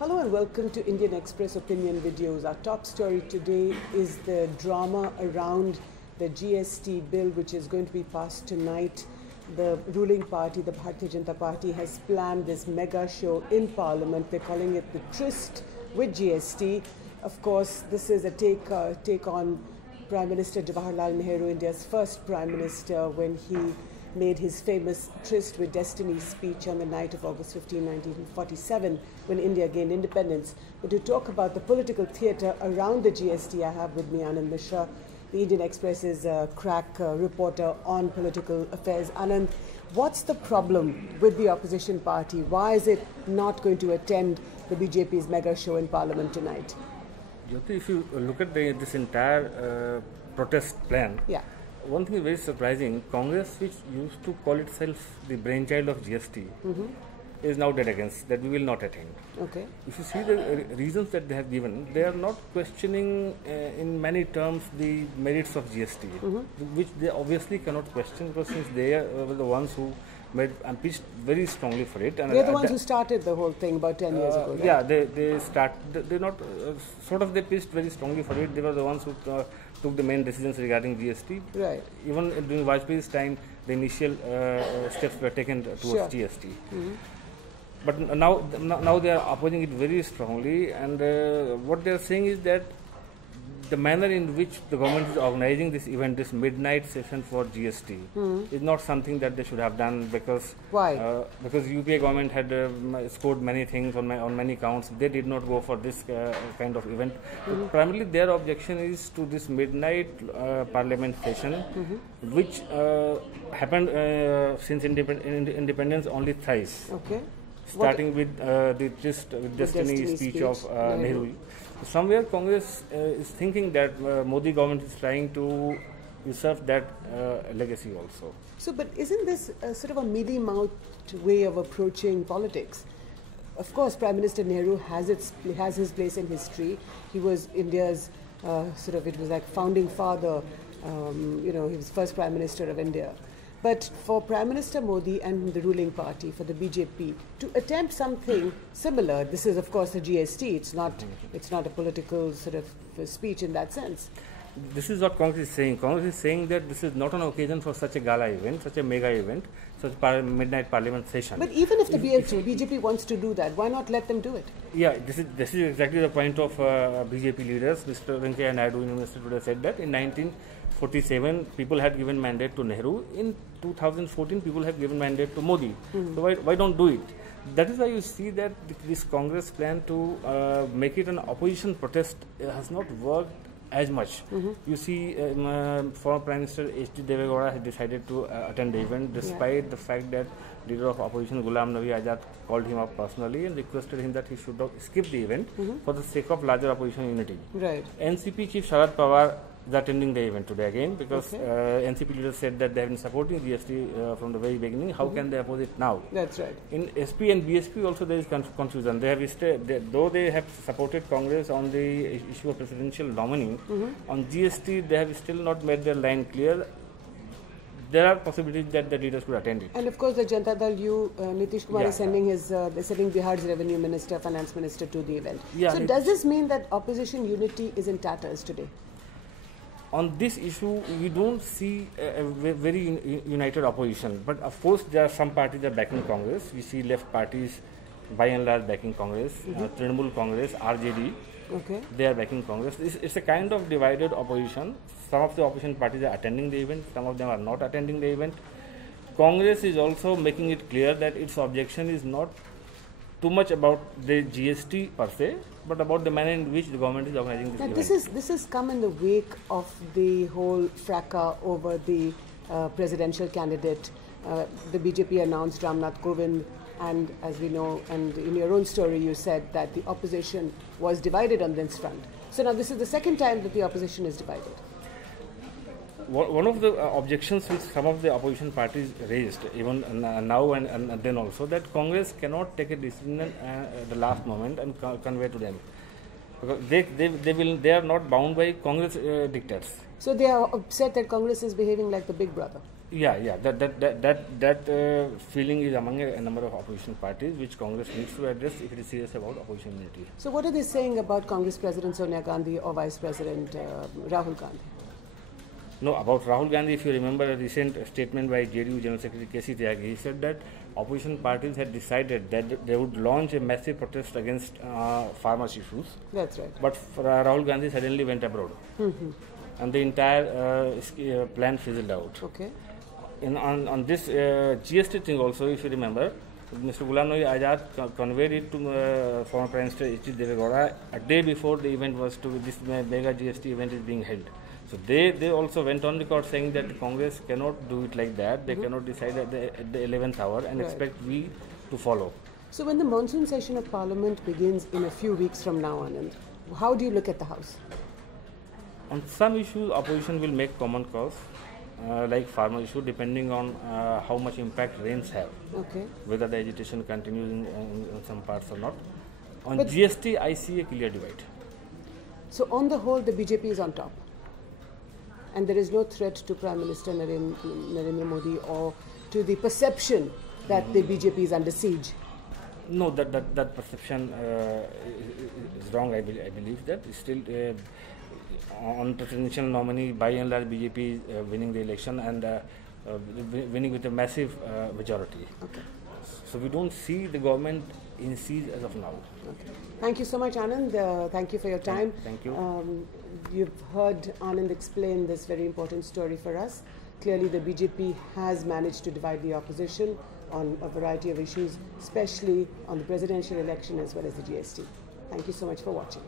Hello and welcome to Indian Express Opinion Videos. Our top story today is the drama around the GST bill which is going to be passed tonight. The ruling party, the Rashtriya Janata Party, has planned this mega show in Parliament. They're calling it the Tryst with GST. Of course, this is a take on Prime Minister Jawaharlal Nehru, India's first Prime Minister, when he made his famous Tryst with Destiny speech on the night of August 15, 1947, when India gained independence. But to talk about the political theatre around the GST, I have with me Anand Mishra, the Indian Express's crack reporter on political affairs. Anand, what's the problem with the opposition party? Why is it not going to attend the BJP's mega show in Parliament tonight? Jyoti, if you look at this entire protest plan, one thing is very surprising. Congress, which used to call itself the brainchild of GST, is now dead against that we will not attend. Okay. If you see the reasons that they have given, they are not questioning in many terms the merits of GST, which they obviously cannot question, because since they were the ones who made and pitched very strongly for it. And they're the ones who started the whole thing about 10 years ago. Right? Yeah, they pitched very strongly for it. They were the ones who took the main decisions regarding GST. Right. Even during Vajpayee's time, the initial steps were taken towards GST. But now they are opposing it very strongly, and what they are saying is that the manner in which the government is organizing this event, this midnight session for GST, is not something that they should have done. Because why? Because UPA government had scored many things on many counts. They did not go for this kind of event. Primarily, their objection is to this midnight parliament session, which happened since independence only thrice. Okay. Starting with the Tryst with Destiny speech of Nehru. Somewhere Congress is thinking that Modi government is trying to usurp that legacy also. So, but isn't this sort of a mealy-mouthed way of approaching politics? Of course, Prime Minister Nehru has his place in history. He was India's it was like founding father. He was first Prime Minister of India. But for Prime Minister Modi and the ruling party, for the BJP, to attempt something similar, this is of course the GST. It's not a political sort of speech in that sense. This is what Congress is saying. Congress is saying that this is not an occasion for such a gala event, such a mega event, such a midnight parliament session. But even if the BJP wants to do that, why not let them do it? Yeah, this is exactly the point of BJP leaders. Mr. Venkaiah Naidu, Minister today, said that in 1947 people had given mandate to Nehru. In 2014 people have given mandate to Modi. So why don't do it? That is why you see that this Congress plan to make it an opposition protest has not worked as much. You see, former Prime Minister H.D. Deve Gowda has decided to attend the event, despite the fact that leader of opposition Ghulam Nabi Azad called him up personally and requested him that he should not skip the event for the sake of larger opposition unity. Right. NCP Chief Sharad Pawar is attending the event today again, because NCP leaders said that they have been supporting GST from the very beginning. How can they oppose it now? That's right. In SP and BSP also there is confusion. They have though they have supported Congress on the issue of presidential nominee, on GST they have still not made their line clear. There are possibilities that the leaders could attend it. And of course, the Janata Dal, Nitish Kumar is sending they're sending Bihar's revenue minister, finance minister to the event. Yeah, so does this mean that opposition unity is in tatters today? On this issue, we don't see a very united opposition. But of course, there are some parties that are backing Congress. We see left parties, by and large, backing Congress. Trinamool Congress, RJD, they are backing Congress. It's a kind of divided opposition. Some of the opposition parties are attending the event. Some of them are not attending the event. Congress is also making it clear that its objection is not too much about the GST per se, but about the manner in which the government is organizing this event. This has come in the wake of the whole fracas over the presidential candidate. The BJP announced Ramnath Kovind, and as we know, and in your own story you said that the opposition was divided on this front. So now this is the second time that the opposition is divided. One of the objections which some of the opposition parties raised, even now and then also, that Congress cannot take a decision at the last moment and convey to them, because they are not bound by Congress dictates. So they are upset that Congress is behaving like the big brother. That feeling is among a number of opposition parties, which Congress needs to address if it is serious about opposition unity. So what are they saying about Congress President Sonia Gandhi or Vice President Rahul Gandhi? No, about Rahul Gandhi, if you remember a recent statement by JDU General Secretary K.C. Tyagi, he said that opposition parties had decided that they would launch a massive protest against farmers' issues. That's right. But Rahul Gandhi suddenly went abroad. And the entire plan fizzled out. Okay. On this GST thing also, if you remember, Mr. Ghulam Nabi Azad conveyed it to former Prime Minister H.D. Devegowda a day before the event was this mega GST event is being held. So they also went on record saying that Congress cannot do it like that. They cannot decide at the 11th hour and expect we to follow. So when the monsoon session of Parliament begins in a few weeks from now on, and how do you look at the House? On some issues, opposition will make common cause. Like farmer issue, depending on how much impact rains have, whether the agitation continues in some parts or not. On but GST, I see a clear divide. So on the whole, the BJP is on top, and there is no threat to Prime Minister Narendra Modi or to the perception that the BJP is under siege. No, that perception is wrong. I believe that still. On presidential nominee, by and large, BJP is winning the election and winning with a massive majority. Okay. So we don't see the government in siege as of now. Okay. Thank you so much, Anand. Thank you for your time. Thank you. You've heard Anand explain this very important story for us. Clearly, the BJP has managed to divide the opposition on a variety of issues, especially on the presidential election as well as the GST. Thank you so much for watching.